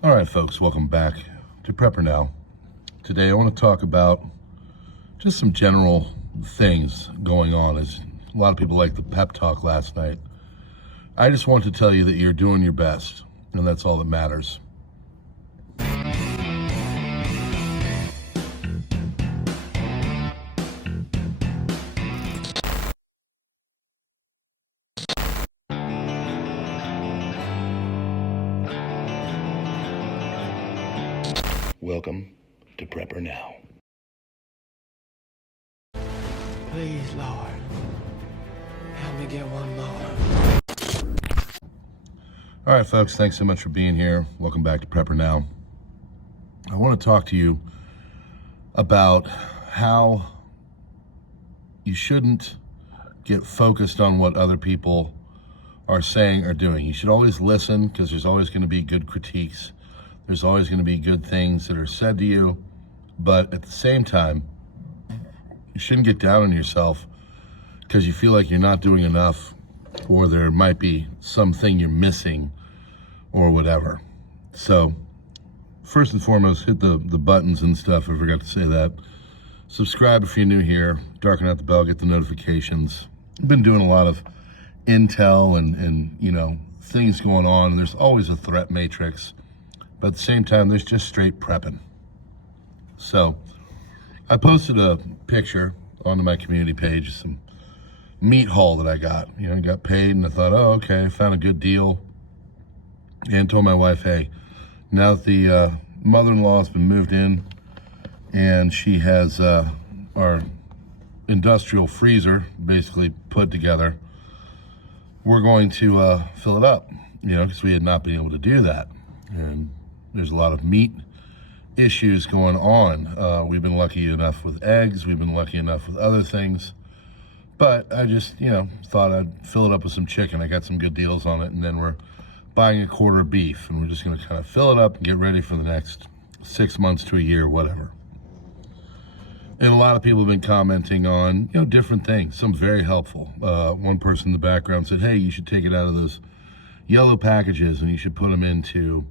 All right, folks, welcome back to PrepperNow. Today I want to talk about just some general things going on. As a lot of people liked the pep talk last night. I just want to tell you that you're doing your best, and that's all that matters. Welcome to PrepperNow. Please, Lord, help me get one more. All right, folks, thanks so much for being here. Welcome back to PrepperNow. I want to talk to you about how you shouldn't get focused on what other people are saying or doing. You should always listen, because there's always going to be good critiques. There's always going to be good things that are said to you. But at the same time, you shouldn't get down on yourself because you feel like you're not doing enough, or there might be something you're missing or whatever. So first and foremost, hit the buttons and stuff. I forgot to say that. Subscribe if you're new here. Darken out the bell, get the notifications. I've been doing a lot of intel and things going on. There's always a threat matrix, but at the same time, there's just straight prepping. So I posted a picture onto my community page, some meat haul that I got. I got paid, and I thought, oh, okay, I found a good deal. And told my wife, hey, now that the mother-in-law has been moved in, and she has our industrial freezer basically put together, we're going to fill it up, because we had not been able to do that. And there's a lot of meat issues going on. We've been lucky enough with eggs. We've been lucky enough with other things. But I just, thought I'd fill it up with some chicken. I got some good deals on it. And then we're buying a quarter of beef. And we're just going to kind of fill it up and get ready for the next 6 months to a year, whatever. And a lot of people have been commenting on, different things. Some very helpful. One person in the background said, hey, you should take it out of those yellow packages and you should put them into,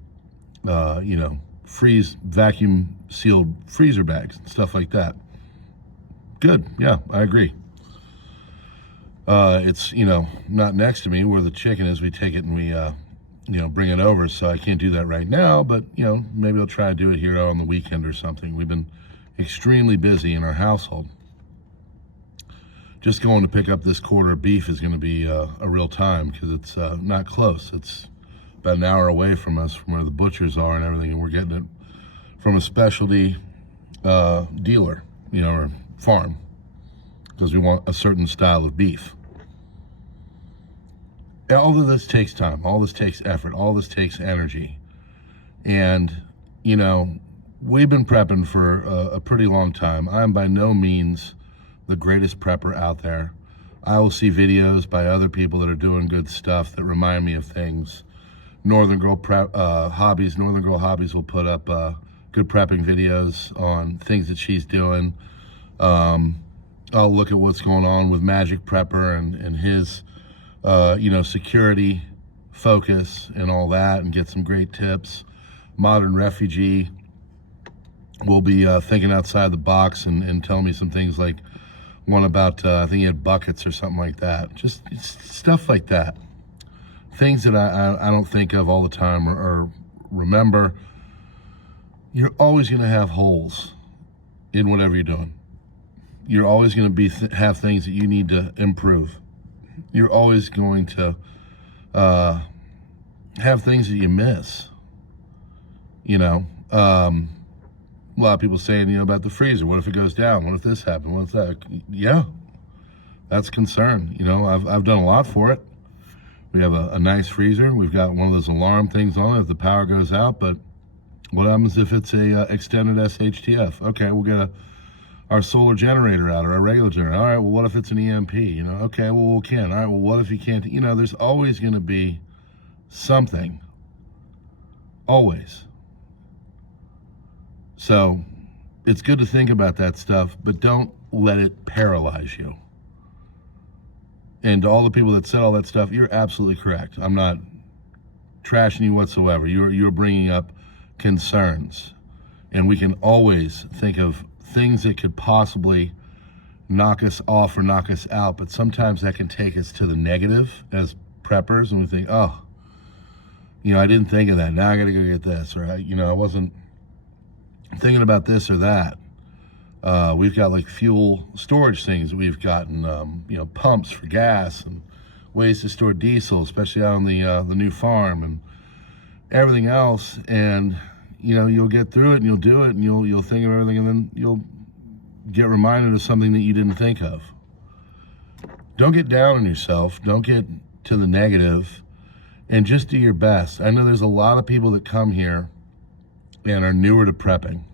vacuum sealed freezer bags and stuff like that. Good. Yeah, I agree. It's, not next to me where the chicken is. We take it and we, bring it over. So I can't do that right now, but, maybe I'll try to do it here on the weekend or something. We've been extremely busy in our household. Just going to pick up this quarter of beef is going to be a real time, because it's not close. It's about an hour away from us, from where the butchers are and everything, and we're getting it from a specialty dealer, or farm, because we want a certain style of beef. All of this takes time, all this takes effort, all this takes energy. And, we've been prepping for a pretty long time. I'm by no means the greatest prepper out there. I will see videos by other people that are doing good stuff that remind me of things. Northern Girl Hobbies will put up good prepping videos on things that she's doing. I'll look at what's going on with Magic Prepper and his, security focus and all that, and get some great tips. Modern Refugee will be thinking outside the box and telling me some things, like one about, I think he had buckets or something like that. Just stuff like that. Things that I don't think of all the time or remember. You're always going to have holes in whatever you're doing. You're always going to have things that you need to improve. You're always going to have things that you miss. A lot of people saying, about the freezer. What if it goes down? What if this happened? What if that? Yeah, that's a concern. I've done a lot for it. We have a nice freezer. We've got one of those alarm things on it if the power goes out. But what happens if it's a extended SHTF? Okay, we'll get our solar generator out, or our regular generator. All right, well, what if it's an EMP? Okay, well, we can. All right, well, what if you can't? There's always going to be something. Always. So it's good to think about that stuff, but don't let it paralyze you. And to all the people that said all that stuff, you're absolutely correct. I'm not trashing you whatsoever. You're bringing up concerns. And we can always think of things that could possibly knock us off or knock us out, but sometimes that can take us to the negative as preppers, and we think, oh, I didn't think of that. Now I got to go get this, or I wasn't thinking about this or that. We've got like fuel storage things. We've gotten, pumps for gas and ways to store diesel, especially out on the new farm and everything else. And you'll get through it and you'll do it and you'll think of everything, and then you'll get reminded of something that you didn't think of. Don't get down on yourself. Don't get to the negative, and just do your best. I know there's a lot of people that come here and are newer to prepping,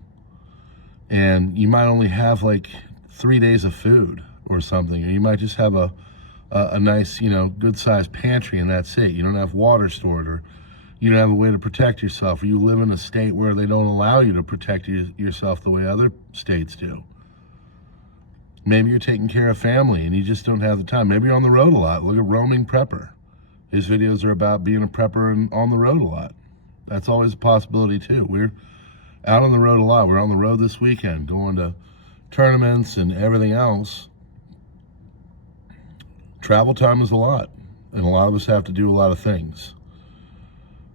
and you might only have like 3 days of food or something, or you might just have a nice, good sized pantry, and that's it. You don't have water stored, or you don't have a way to protect yourself, or you live in a state where they don't allow you to protect yourself the way other states do. Maybe you're taking care of family and you just don't have the time. Maybe you're on the road a lot. Look at Roaming Prepper. His videos are about being a prepper and on the road a lot. That's always a possibility too. We're out on the road a lot. We're on the road this weekend, going to tournaments and everything else. Travel time is a lot, and a lot of us have to do a lot of things.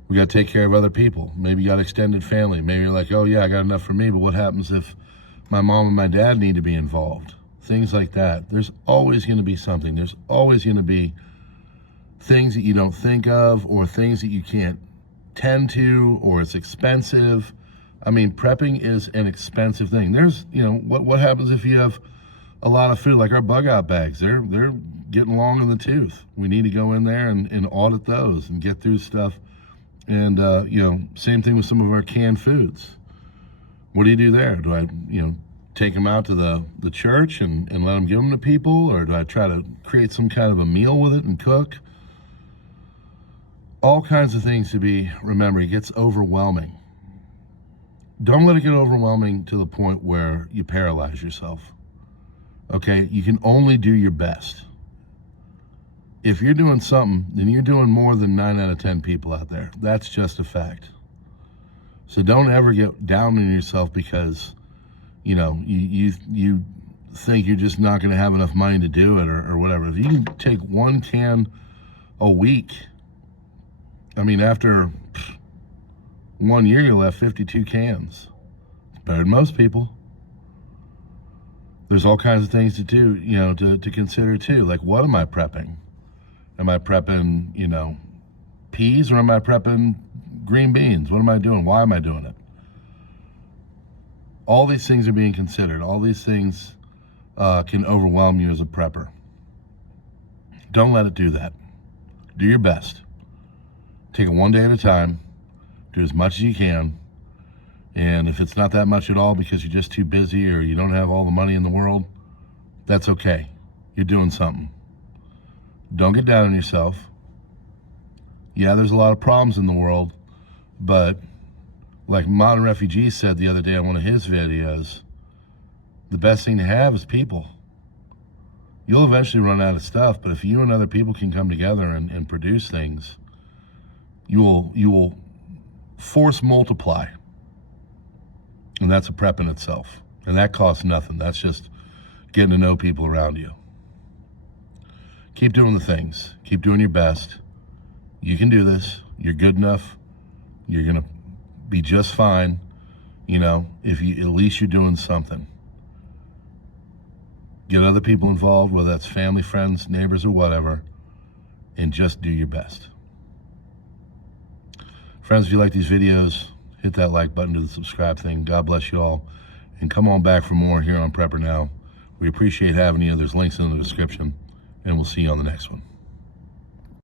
We got to take care of other people. Maybe you got extended family. Maybe you're like, oh yeah, I got enough for me, but what happens if my mom and my dad need to be involved? Things like that. There's always going to be something. There's always going to be things that you don't think of, or things that you can't tend to, or it's expensive. I mean, prepping is an expensive thing. There's, what happens if you have a lot of food, like our bug out bags? They're getting long in the tooth. We need to go in there and audit those and get through stuff. And, same thing with some of our canned foods. What do you do there? Do I, take them out to the church and let them give them to people? Or do I try to create some kind of a meal with it and cook? All kinds of things to be remembered. It gets overwhelming. Don't let it get overwhelming to the point where you paralyze yourself. Okay? You can only do your best. If you're doing something, then you're doing more than 9 out of 10 people out there. That's just a fact. So don't ever get down on yourself because, you think you're just not going to have enough money to do it or whatever. If you can take 1 can a week, after 1 year, you'll have 52 cans. It's better than most people. There's all kinds of things to do, to consider too. Like, what am I prepping? Am I prepping, peas, or am I prepping green beans? What am I doing? Why am I doing it? All these things are being considered. All these things can overwhelm you as a prepper. Don't let it do that. Do your best. Take it one day at a time. Do as much as you can. And if it's not that much at all because you're just too busy or you don't have all the money in the world, that's okay. You're doing something. Don't get down on yourself. Yeah, there's a lot of problems in the world, but like Modern Refugee said the other day on one of his videos, the best thing to have is people. You'll eventually run out of stuff, but if you and other people can come together and produce things, you will force multiply. And that's a prep in itself. And that costs nothing. That's just getting to know people around you. Keep doing the things. Keep doing your best. You can do this. You're good enough. You're going to be just fine, if you, at least you're doing something. Get other people involved, whether that's family, friends, neighbors, or whatever, and just do your best. Friends, if you like these videos, hit that like button, do the subscribe thing. God bless you all, and come on back for more here on PrepperNow. We appreciate having you. There's links in the description, and we'll see you on the next one.